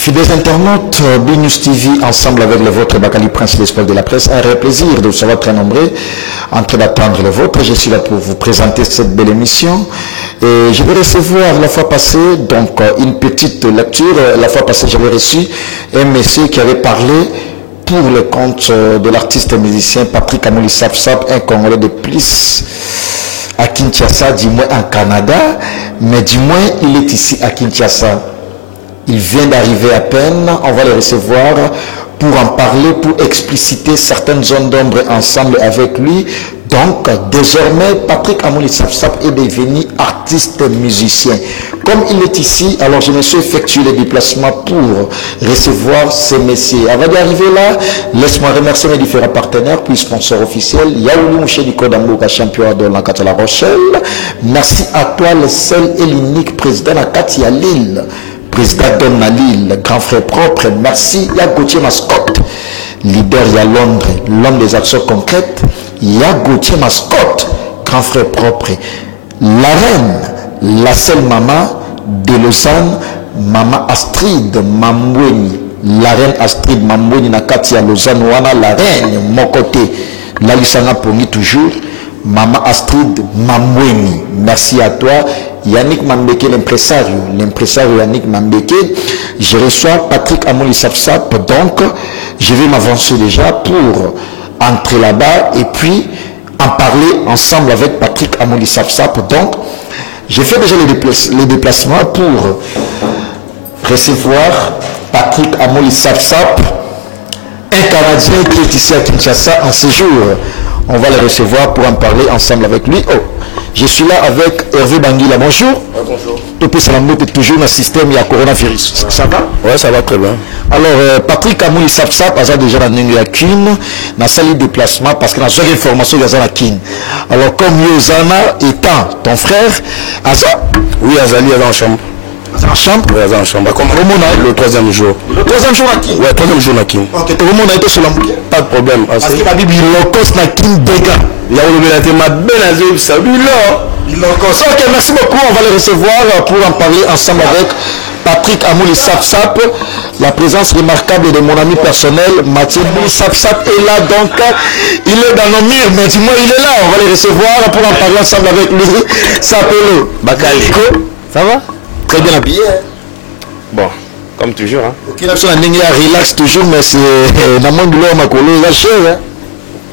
Fidèles internautes, BNews TV, ensemble avec le vôtre, Bakali Prince, l'espoir de la presse, un réel plaisir de vous savoir très nombreux en train d'attendre le vôtre. Je suis là pour vous présenter cette belle émission. Et je vais recevoir la fois passée, donc une petite lecture. La fois passée, j'avais reçu un monsieur qui avait parlé pour le compte de l'artiste musicien Patrick Amouli Sapsap, un Congolais de plus à Kinshasa, du moins en Canada, mais du moins il est ici à Kinshasa. Il vient d'arriver à peine, on va le recevoir pour en parler, pour expliciter certaines zones d'ombre ensemble avec lui. Donc, désormais, Patrick Amouli Sapsap est devenu artiste musicien. Comme il est ici, alors je me suis effectué les déplacements pour recevoir ces messieurs. Avant d'y arriver là, laisse-moi remercier mes différents partenaires, puis sponsors officiels. Yaoulou Mouché du Kodamboka, champion de la La Rochelle. Merci à toi, le seul et l'unique président de Katia Lille. Président Dom Lille, grand frère propre. Merci. Il y a Gauthier Mascotte, leader à Londres, l'homme des actions concrètes. Il y a Gauthier Mascotte, grand frère propre. La reine, la seule maman de Lausanne, maman Astrid Mambweni. La reine Astrid Mambweni na Katia Lausanne, wana la reine, mon côté. La Lusana Pongi toujours. Maman Astrid Mambweni. Merci à toi. Yannick Mambeke, l'impresario Yannick Mambeke. Je reçois Patrick Amouli Sapsap, donc je vais m'avancer déjà pour entrer là-bas et puis en parler ensemble avec Patrick Amouli Sapsap. Donc, j'ai fait déjà les déplacements pour recevoir Patrick Amouli Sapsap, un Canadien qui est ici à Kinshasa en séjour. On va le recevoir pour en parler ensemble avec lui. Oh, je suis là avec Hervé Bangila. Bonjour. Ouais, bonjour. Topé Salambo est toujours dans le système, il y a coronavirus. Ça va? Ouais, ça va très bien. Alors, Patrick Amouli Sapsap a déjà dans la Kin, dans salle de déplacement, parce que dans une information, il y a la Kin. Alors, comme Yozana étant ton frère, Aza? Oui, Azali est dans la chambre. En chambre? Oui, dans la chambre. Comme le troisième jour. Le troisième jour à Kin? Ouais, troisième jour à Kin. Ok, tout le monde a été sur l'embouquet. Pas de problème. Parce que la Bible, il locos na Kin dégâts. Il y a eu ma belle azul, ça lui là. Ok, merci beaucoup. On va le recevoir pour en parler ensemble avec Patrick Amouli Sapsap. La présence remarquable de mon ami personnel, Mathieu Sapsap est là. Donc, il est dans nos murs, mais dis-moi, il est là. On va le recevoir pour en parler ensemble avec lui. S'appelle Bakali. Ça va? Très bien habillé. Bon, comme toujours. Hein. Ok, là, on relax toujours, mais c'est dans mon boulot, ma collègue, il a cher.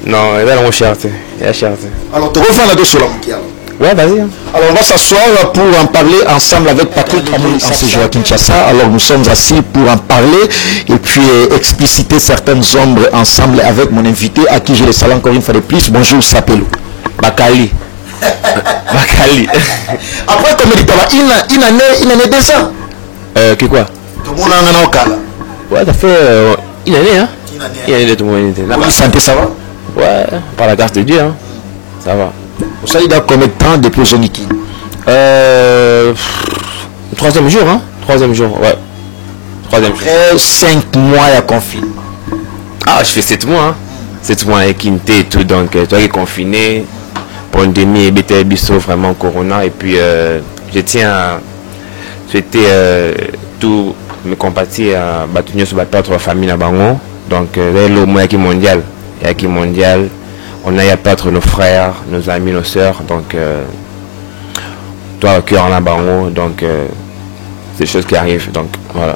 Non, il a la cherté. Il a cherté. Alors, tu refais la sur l'embouquet. Ouais, vas-y. Hein. Alors on va s'asseoir pour en parler ensemble avec Patrick Amouli en séjour à Kinshasa. Alors nous sommes assis pour en parler et puis expliciter certaines ombres ensemble avec mon invité à qui je le salue encore une fois de plus. Bonjour Sapelo. Bakali. Bakali. Après comme il dit il en est déjà. Que quoi? Tout le monde en a au cas. Ouais, ça fait une année, hein? Une année de tout le monde. La santé ça va? Ouais, par la grâce de Dieu, hein? Ça va. Vous savez, il y a combien de temps depuis Zoniki? Troisième jour, hein? Troisième jour, ouais. Troisième jour. Après 5 mois, il y a confinement. Ah, je fais 7 mois, hein? 7 mois avec Kinté et tout, donc toi qui es confiné, pandémie, BTL, Bisso, vraiment Corona, et puis je tiens à souhaiter tous mes compatriotes à Batunio sur la famille à Bango, donc là, le mot mondial, et mondial. On a à perdre nos frères, nos amis, nos sœurs, donc toi, cœur en abango, donc c'est des choses qui arrivent, donc voilà.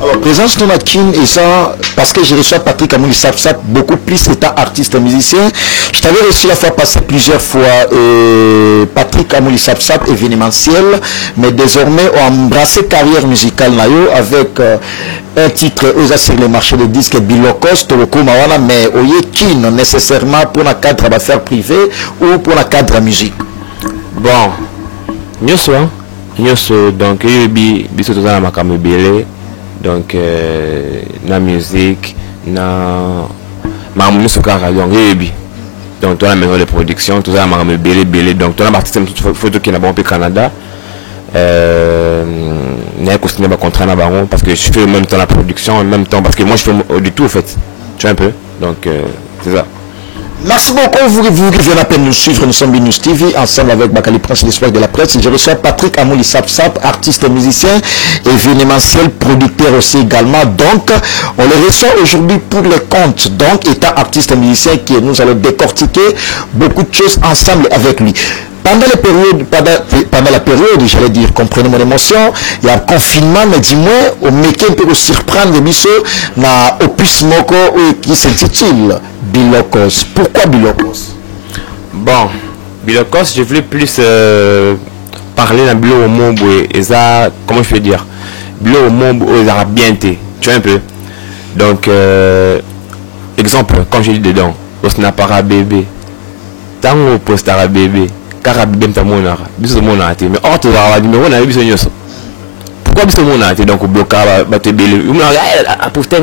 Alors, présence de Kin et ça, parce que j'ai reçu Patrick Amouli Sapsap, beaucoup plus étant artiste musicien. Je t'avais reçu la fois passée plusieurs fois Patrick Amouli Sapsap événementiel, mais désormais on a embrassé carrière musicale avec un titre sur le marché des disques Bilokos, Torokumawana, mais oye Kin nécessairement pour un cadre d'affaires privé ou pour un cadre musique. Bon, Nyoso, donc il y a makambo belé. Donc, la musique, donc, toi, la maison de production, tout ça, donc, toi, l'artiste, photo qui est là-bas au Canada, continuer à contrat parce que je fais en même temps la production, en même temps, parce que moi, je fais du tout, en fait, tu vois un peu, donc, c'est ça. Merci beaucoup, vous qui venez à peine nous suivre, nous sommes News TV, ensemble avec Bakali Prince, l'espoir de la presse. Je reçois Patrick Amouli Sap, artiste musicien, événementiel, producteur aussi également. Donc, on le reçoit aujourd'hui pour le compte. Donc, étant artiste musicien, nous allons décortiquer beaucoup de choses ensemble avec lui. Pendant la période, j'allais dire, comprenez mon émotion, il y a un confinement, mais dis-moi, au métier peut vous surprendre, biso, na opus moko, qui s'intitule Bilokos. Pourquoi Bilokos? Bon, Bilokos, je voulais plus parler d'un bilo au monde et ça, comment je peux dire, bilo au monde aux arabienté, tu vois un peu. Donc, exemple, comme j'ai dit dedans, au snapara bébé, tango postara bébé, car bébé ta monara, biso monara, mais hors de la numéro, on a eu besoin de ça. Pourquoi biso monara, donc au blocage, batte belé, on a posté,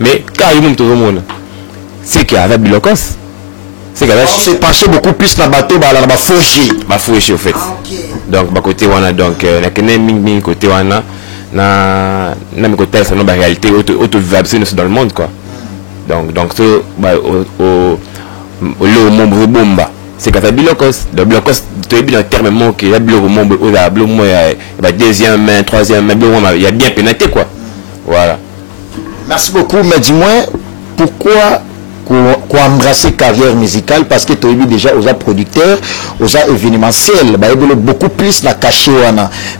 mais car il monte tout le monde. C'est qu'il y avait Bilokos. C'est qu'il s'est penché beaucoup plus dans le bateau, dans la fauché. Bah fauché au fait. Donc, bah côté wana, donc, la kene ming côté wana, na mi côté ça, non, bah réalité, auto-vivable dans le monde, quoi. Donc, ça, bah, au monde bomba. C'est qu'il y a Bilokos. Donc, Bilokos, tu es bien dans le terme qui est Bilokos, bah, deuxième main, troisième main, il y a bien pénétré, quoi. Voilà. Merci beaucoup, mais dis-moi, pourquoi embrasser carrière musicale? Parce que tu as déjà aux producteurs, aux événementiels, bah, il y a beaucoup plus la cachée.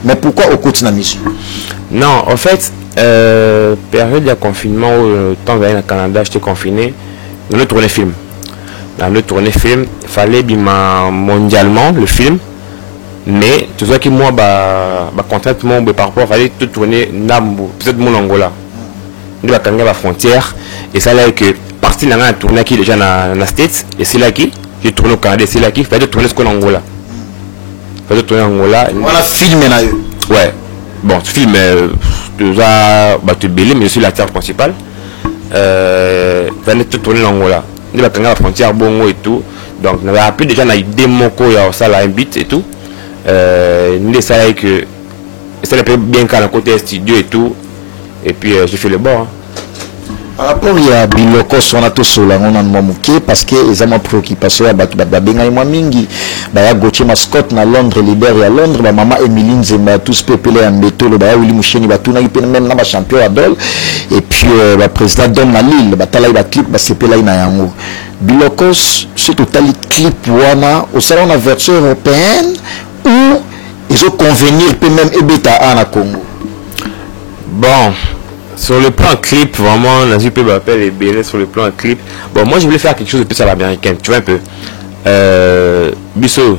Mais pourquoi au côté de la mission? Non, en fait, période de confinement, où temps au Canada, j'étais confiné, dans le tourner film. Dans le tourner film, il fallait bien mondialement le film. Mais tu vois que moi, contrairement par rapport, il fallait tout tourner peut-être mon Angola. Nous avons la frontière et ça là que partie là on a tourné qui déjà dans la States et c'est là qui j'ai tourné au Canada, c'est là qui fait tourner ce qu'on Angola. Fait tourner Angola. On a filmé là. Ouais. Bon, ce film déjà tu belé mais aussi l'acteur principal. Fallait tout tourner en Angola. Nous avons la frontière Bongo et tout. Donc on avait appelé déjà dans des moko il y a ça là un beat et tout. Nous ça là que ça là bien qu'à la côté studio et tout. Et puis j'ai fait le bord. Hein. Par rapport à Bilokos, on a tout cela, on a un parce que les amants préoccupation à Babenga moi mingi, bah Gauthier Mascotte na Londres, Libéria à Londres, bah maman Emeline Zemba tous peuplés en métaux, bah Willy Moucheni, bah tout na même na champion à Dol, et puis bah président Dom na Lille, bah tala ba clip, bah c'est là na yango. Bilokos, c'est total clip wana, au salon la version européenne ou ils ont convenir peut même ebeta à na Congo. Bon. Sur le plan clip, vraiment, Nazi peut m'appeler les bélés sur le plan clip. Bon, moi je voulais faire quelque chose de plus à l'américaine, tu vois un peu. Bisso,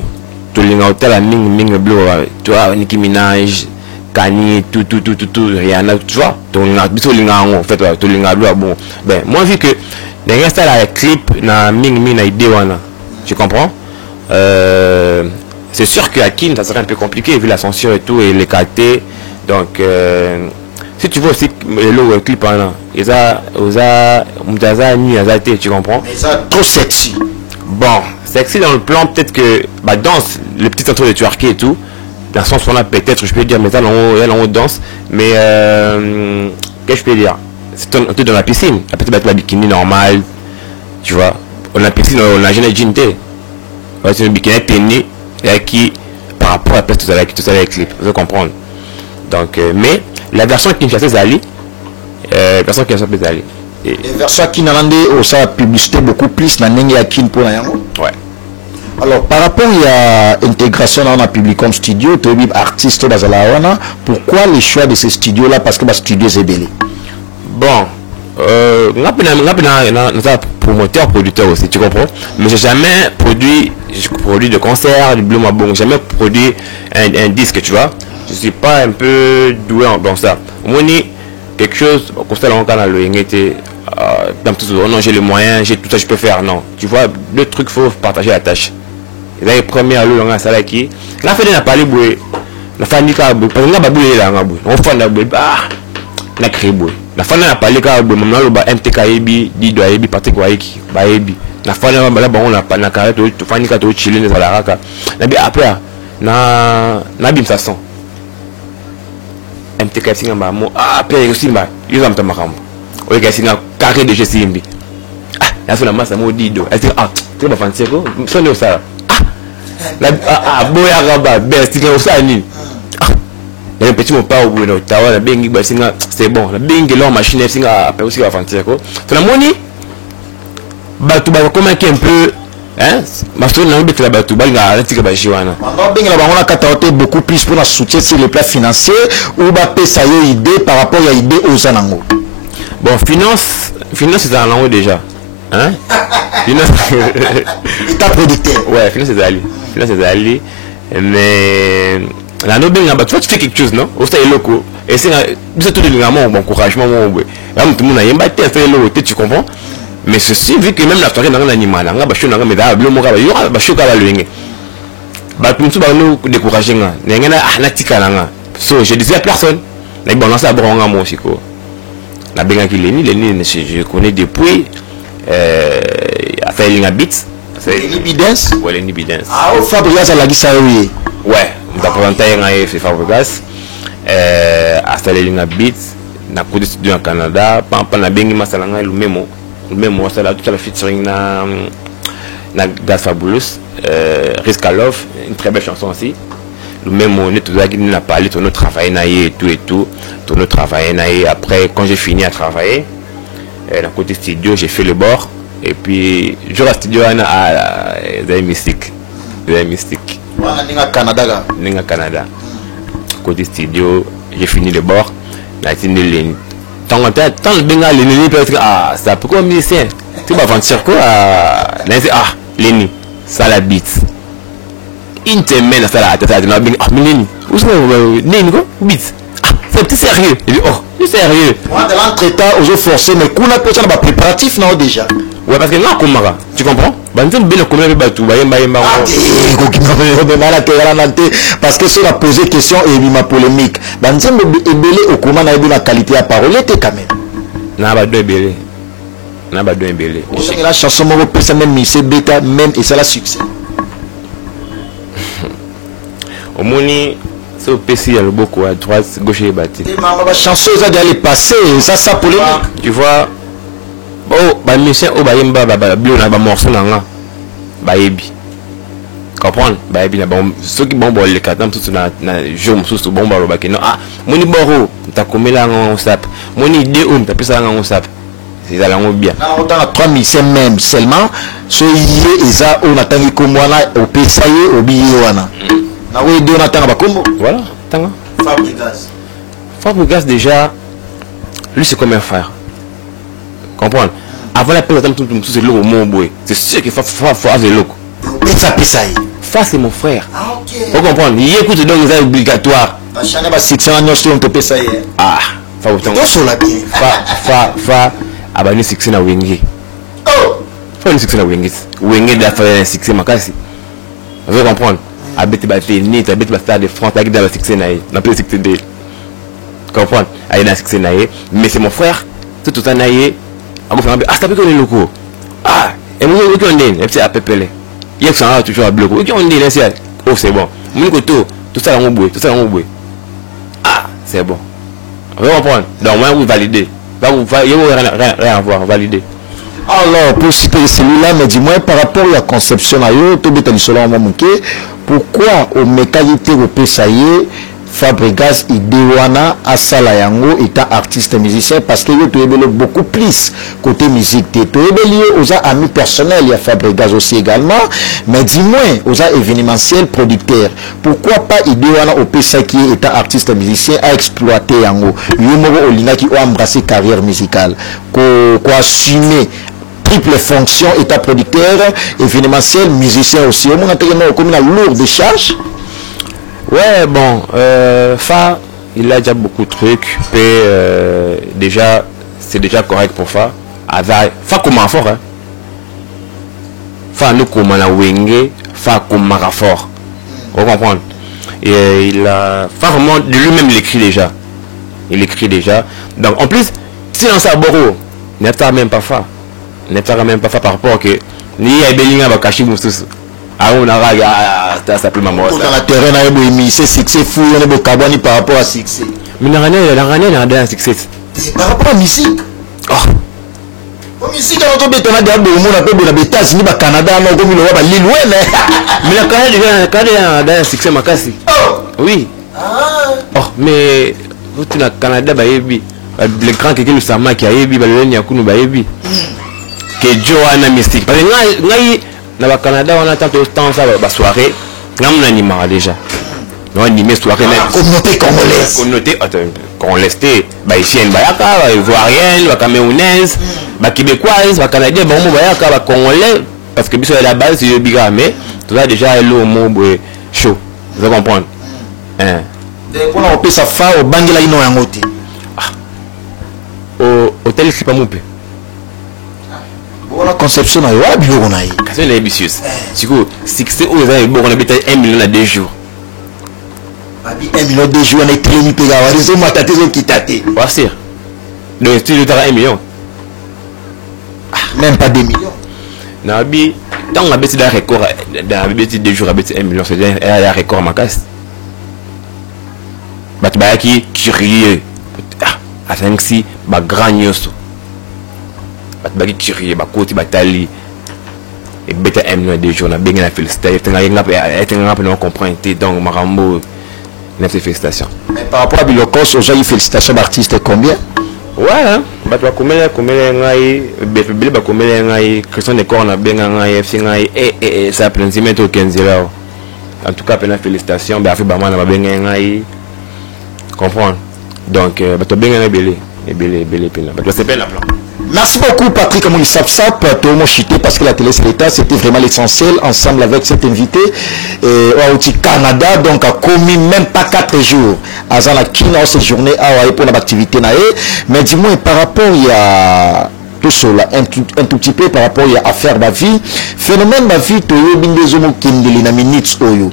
tout le monde, la Ming Blue, tu vois, Nicki Minaj, Kanye, tout, Rihanna, tu vois. Bisso, en fait, tout le monde, bon. Ben, moi, vu que, dans l'instant, la clip, na Ming na idée, tu comprends? C'est sûr qu'à Kin, ça serait un peu compliqué, vu la censure et tout, et les qualités. Donc, si tu vois aussi le clip tu comprends? Mais ça trop sexy. Bon, sexy dans le plan peut-être que danse, le petit intro de twerker et tout. Dans le sens où on a peut-être, je peux dire, mais elle en haut danse. Mais qu'est-ce que je peux dire? C'est dans la piscine. Peut-être la bikini normale. Tu vois? On a piscine, on a jamais jean té. C'est une bikini tenue et qui par rapport à tout ça avec clip. Vous comprendre. Donc, mais la version qui me fait Zali, version qui me fait Zali. Et version qui n'a pas ça publicité beaucoup plus dans Nengi pour la yango. Ouais. Alors par rapport à l'intégration dans un public comme studio, tu es artiste dans la pourquoi le choix de ces studios là? Parce que le studio c'est belé. Bon, on a promoteur, producteur aussi, tu comprends? Mais j'ai jamais produit de concert, du Blue Mabong, jamais produit un disque, tu vois? Je suis pas un peu doué dans ça. Au moins, quelque chose, comme ça, on a le non, j'ai les moyens, j'ai tout ça, je peux faire. Non, tu vois, deux trucs, faut partager la tâche. Et là, les premières, on a ça là qui. La fin, on a parlé, la fin, on a parlé, on a créé, la fin, on a parlé, on a MTKB, Dido, Patrick Waiki, Baebi. La fin, on a parlé, on a chillé, on a après, na bim ça sent. MTK singa mo après aussi ils ont tamakambo. Oye singa carré de Jessimbi. la sur la masse mo dido elle dit ah tu vas faire quoi sonne ça ah boya raba best que ça ni il y a un petit mot pas au bout de tawa la bengi ba singa c'est bon la bengi leur machine singa après aussi va faire quoi tu la moni ba tu ba comment un peu hein master na mbete la ba tu ba nga tika ba jiwana on bengi la ba on a kataote beaucoup plus pour la soutien sur le plan financier ou ba pesa yo idée par rapport à idée aux anango. Bon, finance c'est en langue déjà. Hein? Finance. État producteur. Ouais, finance c'est allé. Finance c'est allé. Mais la noble, tu fais quelque chose, non? Au stade local. Et c'est tout le monde, bon encouragement. Là, tout le monde a un bâtiment, fait le tu comprends? Mais ceci, vu que même la soirée dans l'animal, on a bâché dans mais là, le mot, il y aura bâché dans le ring. Bah, tout le monde nous décourager. Il y a un tika là. So, je disais à personne. Là, bon, ça a bon aussi quoi. La benga qui Lenny, je connais depuis à faire une habit. Lenny Bidens. Ouais, Lenny Bidens. Ah, au Fabregas à la Guissaoui. Ouais, on a présenté un fait Fabregas. À faire une habit. Na côté studio au Canada. Pas na bengi masalanga le même ça là toute la featuring na Gas Fabulous. Risk à Love, une très belle chanson aussi. Le même on est tout ça qui nous a parlé de notre travail et tout de notre travail après quand j'ai fini à travailler d'un côté studio j'ai fait le bord et puis je reste studio à des mystiques Canada côté studio j'ai fini le bord la ligne tant le benga les peut-être ah ça pourquoi musicien tu vas vendre quoi ah Lenny ça la beat une semaine ça la tête na bien ah Lenny où est-ce que Lenny quoi beat ah c'est sérieux il dit oh c'est sérieux moi de l'entretemps aux forcés mais kuna peut être préparatif non déjà ouais parce que là comment tu comprends banzem bien comme le batu bayemba parce que c'est la poser question et ma polémique banzem ebelé au comment na la qualité à parole était quand même na ba do ebelé la chanson mo pesa même c'est bêta même et c'est la succès au moni c'est au PC à beaucoup à droite gauche et bâti ma chanson ça d'aller passer ça polémique tu vois oh ba musicien au bayemba ba bleu na ba morceau na bayebi comprendre bayebi na bon ceux qui bon les quatre tout na jour sous bon ba ke non ah moni boro ta komela ngo sap moni idée on ta pesa ngo sap c'est là on bien na autant 3000 même seulement ce yé eza on attend ko mwana au pesaye au billet wana na oui deux on attend ba kombo voilà tanga Fabregas déjà lui c'est comme un frère comprendre avant la période tout c'est le mot boy c'est sûr qu'il faut avoir loco pesa ça c'est mon frère ah OK faut comprendre il écoute donc c'est obligatoire chana ba section à nous on pesa ah fa autant fa abani succès na wengi oh fa ni succès na wengi da fa succès makasi vous comprendre abeti bati ni abeti ba stade de France avec da succès na plus succès de comprendre aïe na succès na mais c'est mon frère tout ça na ah ça peut qu'on est locaux ah et moi qui on dit c'est à pepele il y a ça toujours à bloquer qui on dit là c'est oh c'est bon mon côté tout ça on boit ah c'est bon on va prendre donc moi vous valider va vous rien à voir valider alors pour citer celui-là mais dis-moi par rapport à la conception ayo to betali solo mamuke pourquoi au mécalité au pesaye Fabregas Idewana Asala Yango étant artiste musicien parce que tu es beaucoup plus côté musique tu es lié aux amis personnels il y a Fabregas aussi également mais dis-moi aux événementiels producteurs pourquoi pas Idewana au PSA qui est étant artiste musicien a exploité Yango Yomoro Olina qui a embrassé carrière musicale quoi assumer triple fonction état producteur événementiel musicien aussi au moins comme une lourde charge. Ouais, bon, Fa, il a déjà beaucoup de trucs. Déjà, c'est déjà correct pour Fa. Fa comment fort, hein? Fa nous comment la wenge, Fa comment fort. Vous comprenez? Et il a. Fa vraiment, de lui-même, il écrit déjà. Donc, en plus, si on s'est borro, n'est pas même pas Fa. Par rapport à que. Ni a Belinga va cacher mon sous. Ah on a ça peut maman dans la terrain na yebo c'est succès fou on est beau carbone par rapport à succès mais la rane a un succès par rapport à musique oh musique à notre béton, on a des gens qui États-Unis, au Canada, on a des gens qui ont Mais le Canada a un succès makasi. Oui. Oh, mais au Canada, les grands qui nous savent qui a ébi, les Nyakunu baébi. Que Johanna mystique. Parce que dans le Canada, on a tant de temps ça, la soirée, on a un animal déjà. On a animé soirée. Communauté congolaise. Communauté congolaise, haïtienne, ivoirienne, camerounaise, québécoise, canadienne, congolais. Parce que à la base, c'est le biga, mais tout ça déjà l'eau chaud. Vous comprenez? On a opé sa fa au Bangla ino yangote. Au hôtel qui pas mon peu. Voilà conception na yo biloko na yi. Kasi na ambitieuse. Du coup, succès aux gens bon on habite 1 million à 2 jours. Babi 1 million 2 jours on est traîné pega wa réseau matate zo kitate. Voici. Donc tu dois 1 million. Même pas 2 millions. Na bi tant on habite dans record dans habite 2 jours habite 1 million c'est un record ma casse. Batba qui curieux. À 5 si ba grand nyoso. Batba qui curieux ba côté batali. Et bête 1 million 2 jours na bien la féliciter. On comprend donc Marambo. Merci, félicitations. Mais par rapport à Bilokos, aux gens, félicitations d'artistes combien? Ouais, hein. Question de corps, on a bien et ça plein de mettre au 15 là. En tout cas, félicitations. Ben, Afibama n'a bien comprendre. Donc, tu bien belé. C'est bien la plan. Merci beaucoup Patrick Amouni-Sapsap, parce que la télé c'est l'État, c'était vraiment l'essentiel, ensemble avec cet invité, au Canada, donc a commis même pas 4 jours, à Zanakina, cette journée, pour l'activité, mais dis-moi, par rapport, il y a tout cela, un tout petit peu par rapport à affaire ma vie, phénomène ma vie, tu as eu des hommes qui ont na minutes, aux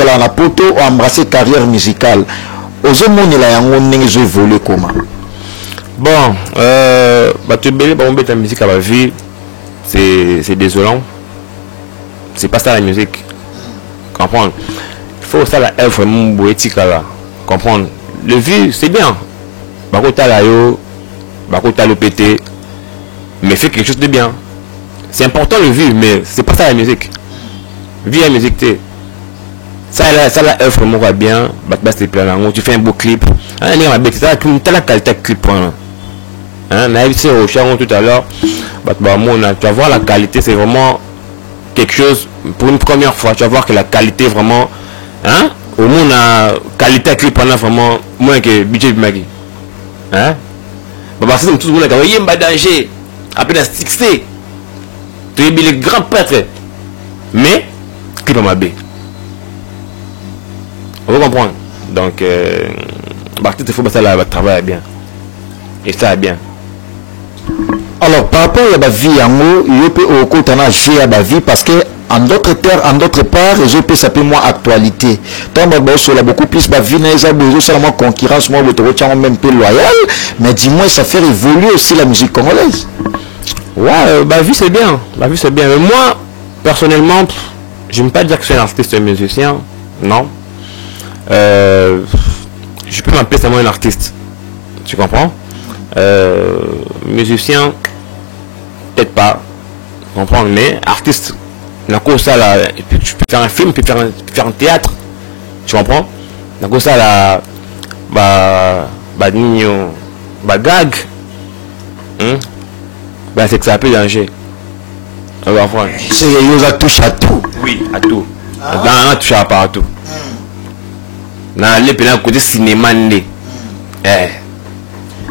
ala na poto, embrassé carrière musicale, aux hommes qui ont évolué comment? Bon, tu la musique à ma vie, c'est désolant. C'est pas ça la musique. Comprendre. Il faut ça la œuvre vraiment poétique là. Comprendre. Le vu, c'est bien. Bakota la yo, bakota le pété, mais fait quelque chose de bien. C'est important le vu, mais c'est pas ça la musique. Vie la musique, ça la œuvre vraiment bien. C'est plein. Tu fais un beau clip. Tu as la qualité de clip. On a vu au Charon tout à l'heure. Tu vas voir la qualité, c'est vraiment quelque chose. Pour une première fois, tu vas voir que la qualité vraiment. Au moins, la qualité de clip pendant vraiment moins que budget de Magui. Parce que tout le monde a dit, il y a un danger. Après, succès. Tu es le grand prêtre. Mais, clip à ma baie. On va comprendre. Donc, il faut que ça travaille bien. Et ça va bien. Alors, par rapport à la vie, il peut au côté de la vie parce que en d'autres terres, en d'autres parts, je peux s'appeler moi actualité. Tant que beaucoup plus de vie, seulement concurrence, moi, même peu loyal, mais dis-moi, ça fait évoluer aussi la musique congolaise. Ouais, la vie c'est bien. La vie c'est bien. Mais moi, personnellement, je ne veux pas dire que je suis un artiste musicien. Non. Je peux m'appeler seulement un artiste. Tu comprends? Musicien, peut-être pas, comprendre, mais artiste, dans quoi ça là, tu peux faire un film, tu peux faire un théâtre, tu comprends? Dans quoi ça là, gag, c'est que ça peut danger. On va voir. C'est ça touche à tout. Oui, à tout. Dans on touche à partout. Dans les pays côté cinéma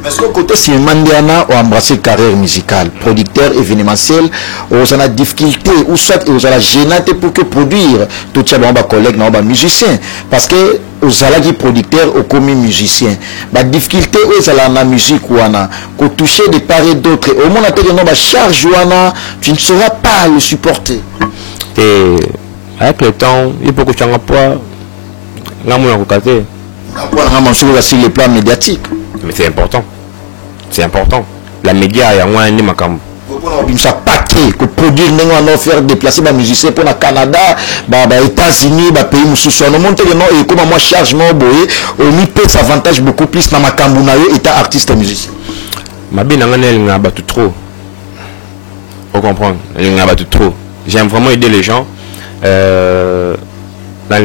parce que côté cinéma, on a embrassé carrière musicale, producteur événementiel, on a la difficulté, ou soit on a la gênante pour que produire tout ça, on a collègue, on a musicien, parce que on a la producteur, au commis musicien. La difficulté, on a la musique, on a toucher de part et d'autre. Au moins, on a la charge, tu ne sauras pas le supporter. Et avec le temps, il faut que tu aies un poids, sur les plans médiatiques. Mais c'est important. C'est important. La média, il y a un makam. Ça paquet que produire nous faire déplacer les musiciens pour le Canada, les États-Unis, les pays musulmans. Nous montre et comment moi charge mon boy, on peut s'avantage beaucoup plus dans ma cambunayo état artiste musicien. Ma bien n'a pas trop. Faut comprendre. Trop. J'aime vraiment aider les gens. Dans la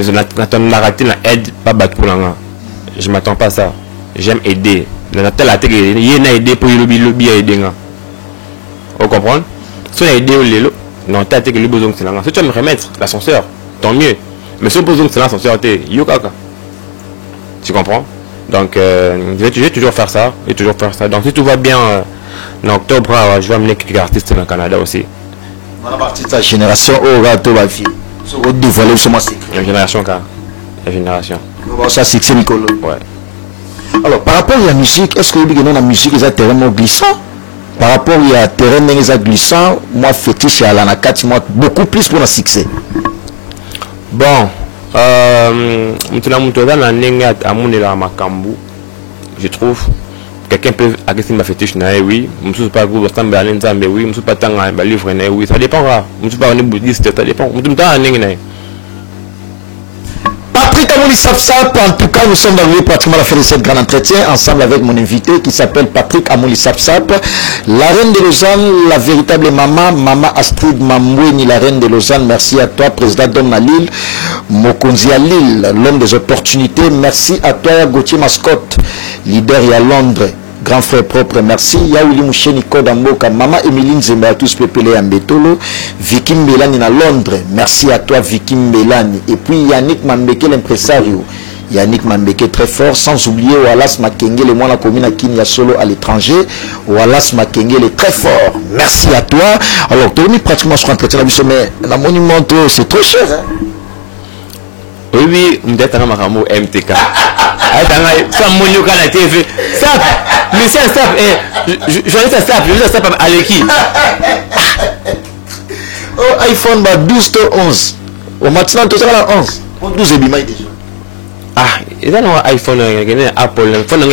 narrative, la aide, pas battre pour l'angle. Je m'attends pas à ça. J'aime aider. Dans la telle il y a aider pour le lobby à aider. Vous comprenez? Si on a aidé au lélo, non, t'as été que le besoin c'est là. Si tu vas me remettre l'ascenseur, tant mieux. Mais si on besoin c'est l'ascenseur, t'es yokaka. Tu comprends? Donc, je vais toujours faire ça. Donc, si tout va bien, en octobre, je vais amener quelques artistes dans le Canada aussi. On a parti de sa génération au gâteau, ma fille. Sur votre dévoilé, sur ma sécurité. La génération, car. La génération. Ça, c'est Nicolas. Ouais. Alors, par rapport à la musique, est-ce que vous dites que la musique est un terrain glissant? Par rapport à la terrain glissant, moi, fétiche à l'anakati, moi, beaucoup plus pour le succès. Bon. Je trouve quelqu'un peut agresser ma fétiche, oui, je suis pas gros, oui, je suis pas tant un livre, oui, ça dépend. Je suis pas un bouddhiste, ça dépend. Patrick Amouli Sapsap, en tout cas, nous sommes arrivés pratiquement à la fin de cette grande entretien, ensemble avec mon invité qui s'appelle Patrick Amouli Sapsap, la reine de Lausanne, la véritable maman Astrid Mamouini, la reine de Lausanne. Merci à toi, président d'Homme à Lille, Mokonzi à Lille, l'homme des opportunités. Merci à toi, Gauthier Mascotte, leader à Londres. Grand frère propre, merci. Yaouli Moucheni Kodamboka, Maman Emeline Zemba, tous pépélés à Mbetolo, Vicky Mbelani à Londres. Merci à toi, Vicky Mbelani. Et puis Yannick Mambeke, l'impresario. Yannick Mambeke, très fort. Sans oublier Wallace Makenge, le moine commune à Kinya Solo à l'étranger. Wallace Makenge, il est très fort. Merci à toi. Alors, tu as mis pratiquement sur entretien, mais la monument, c'est trop cher. Hein? Oui, on est un maramo MTK. Ça monio à la TV. Stop. Mais c'est un stop. Je vais un stop. Je vais un stop à l'équipe. Oh, iPhone 12 to 11. Au matin, tout ça là 11. 12 et bimay déjà. Ah, il y a un iPhone, Apple, iPhone, il y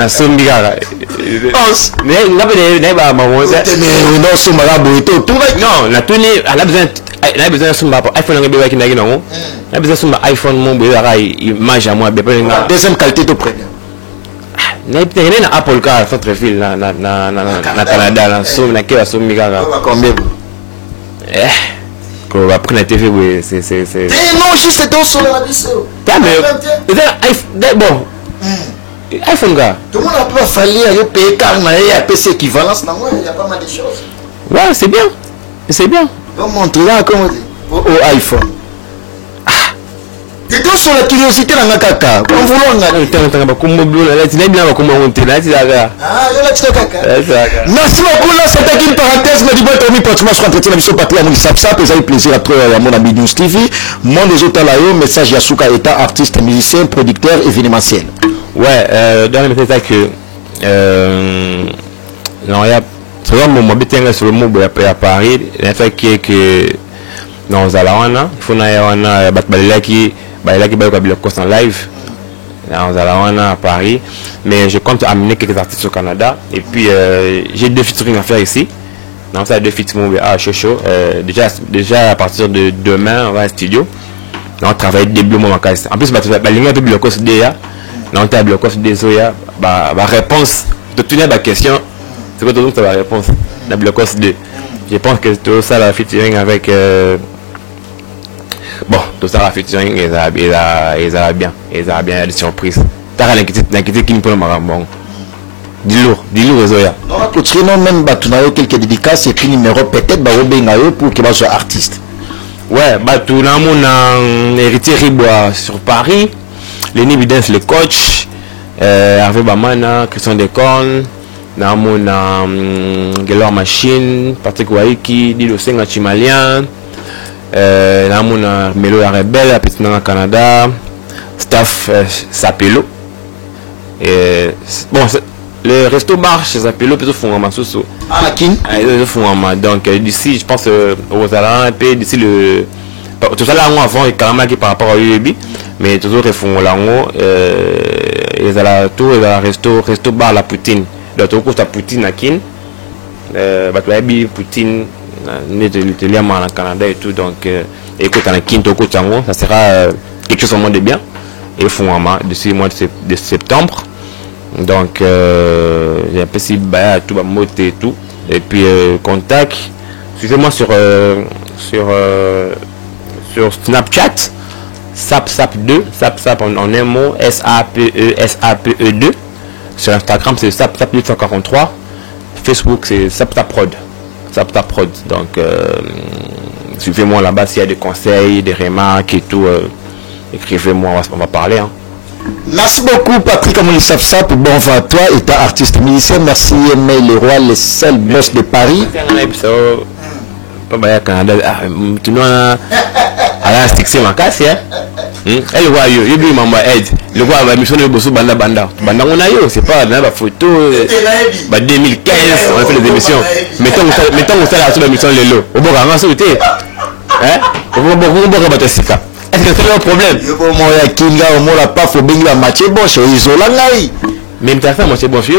a un Sombiga. 11. Mais il y a non, la tournée, elle a besoin. Elle a besoin de son iPhone, elle a besoin de iPhone, mon bébé, il mange à moi. Deuxième qualité de premier. Il y a un Apple car centre fil na Canada, na somme na kela somme migara. Combien? Qu'on va prendre la TV, oui, c'est. Non, juste ton sur la biseau. Bon. iPhone gars. Tout le monde a pas fallu aller payer car il y a PC équivalence, il y a pas mal de choses. Ouais, c'est bien. C'est bien. Donc montre là comment dire au iPhone. Et donc sur la curiosité dans la caca. On voulait merci beaucoup là, c'était une parenthèse, mais dis-moi Tommy pratiquement sur entretien la mission Patrick Amouli Sapsap, et ça eu plaisir à trouver à mon ami News TV. Mon des autres là, message Yasuka état artiste, musicien, producteur, événementiel. Ouais, dans le message que non, il y a c'est vraiment mon bétain sur le mot à Paris, le fait que non, il faut qui en live à Paris, mais je compte amener quelques artistes au Canada et puis j'ai deux featuring à faire ici. Donc ça deux featuring à chaud. Déjà à partir de demain on va au studio. On travaille début mon caisse. En plus la ligne un peu bloquée déjà. On a bloqué des soya ba réponse de toute la question. C'est quoi donc la réponse la bloqué de. Je pense que tout ça la featuring avec bon, tout ça la featuring ils a bien des surprises. T'as l'inquiétude qui me prend ma bon. Dis-le Zoya. Non, même Batunayo quelques dédicaces et puis numéro peut-être Barobengayo pour qu'il soit artiste. Ouais, Batunayo mon héritier Ribois sur Paris, Lenny Bidens le coach, Hervé Bamana, Christian Decorn, Namon Gelor Machine, Patrick Waiki, Dilo Senga Chimalien. Namon Melo la Rebelle, à Petit Canada, staff Sapelo. Bon, le resto bar chez Sapelo, plutôt font un sous. Ah, la King. Ils font un donc d'ici, je pense aux Alans, d'ici le. Tout ça là, avant, et carrément qui par rapport à UEB, mais toujours ils font là, ils ont la tour, ils ont resto bar la Poutine. Donc, tout coûte à Poutine à Kin. Poutine. Liam en Canada et tout, donc écoute en quinto coach ça sera quelque chose de bien et font d'ici le mois de septembre, donc j'ai un peu si tout va monter et tout, Et puis contact, suivez-moi sur Snapchat, SAP2, SAP en un mot, SAPE2. Sur Instagram, c'est SAP843. Facebook, c'est SAPTAPROD. Donc, suivez-moi là-bas s'il y a des conseils, des remarques et tout. Écrivez-moi, on va parler. Hein. Merci beaucoup Patrick Amouli Sapsap, bon vent à toi et ta artiste musicien. Merci Aimé Leroy, le seul boss de Paris. Tu vois, c'est ma casse, hein. Elle voit, il y a maman aide. Le voit, la mission de Bosso Banda. Banda, on a eu, c'est pas la photo. 2015, on a fait les émissions. Mettons où ça la mission de Lelo. Au bon, on a sauté. Hein? Au bon, est-ce que c'est un problème? Mais tu as fait moitié bon, c'est un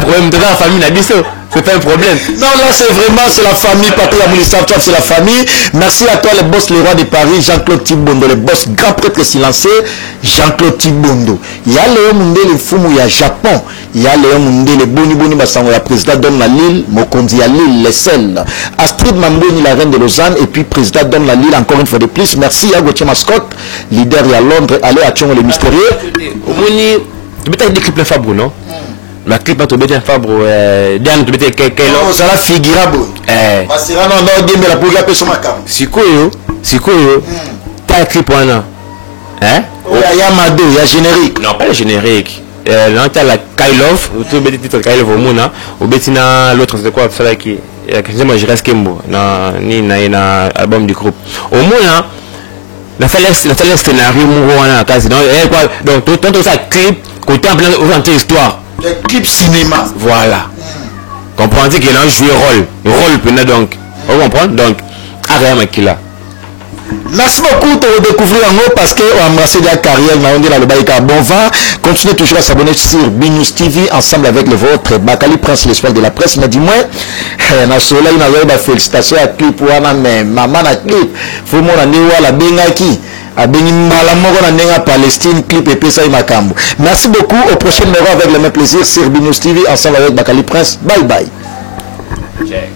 problème de la famille Nabiso. C'est pas un problème. Non, là c'est la famille, Patrick Amouli Sapsap, c'est la famille. Merci à toi le boss le roi de Paris, Jean-Claude Tibondo, le boss grand prêtre silencieux, Jean-Claude Tibondo. Il y a Léon Mundé, le Fumu, il y a Japon. Il y a Léon Mundé, le Boni Bassango, le président Dom la Lille, Mokondi à Lille, les sels. Astrid Mamboni, la reine de Lausanne, et puis président Dom la Lille, encore une fois de plus. Merci à Gauthier Mascotte, leader à Londres, allez à Tchongo le mystérieux. Tu peux des clips Fabre, non? Ma clip à Tobé Fabre, Diane, tu peux quel autre? Ça la figurable. Parce que non, non, la pour la personne à cam. Sikoyo, t'as un clip ou non? Hein? Il y a Mado, il y a générique. Non, pas le générique. Là, tu as la Kailov, tu peux dire Kailov au Mouna, ou Bettina, l'autre, c'est quoi? C'est qui? Moi, je reste Kembo, ni na album du groupe. Au Mouna, la fait le scénario, donc, tout ça, clip, côté en plein histoire. Le clip cinéma. Voilà. Comprenez qu'il a un joué rôle, donc. Vous comprenez? Donc, arrête qui là. Merci beaucoup de découvrir en haut parce qu'on a embrassé la carrière, on est dans le baïka. Bon vent, continuez toujours à s'abonner sur BNews TV ensemble avec le vôtre. Bakali Prince, l'espoir de la presse, m'a dit moi, na soleil, na zoba félicitations à clip, wana mais maman na clip, faut mon aniwa la bengaki. Palestine, clip et Pesa Makambo. Merci beaucoup. Au prochain numéro avec le même plaisir sur BNews TV ensemble avec Bakali Prince. Bye bye. Check.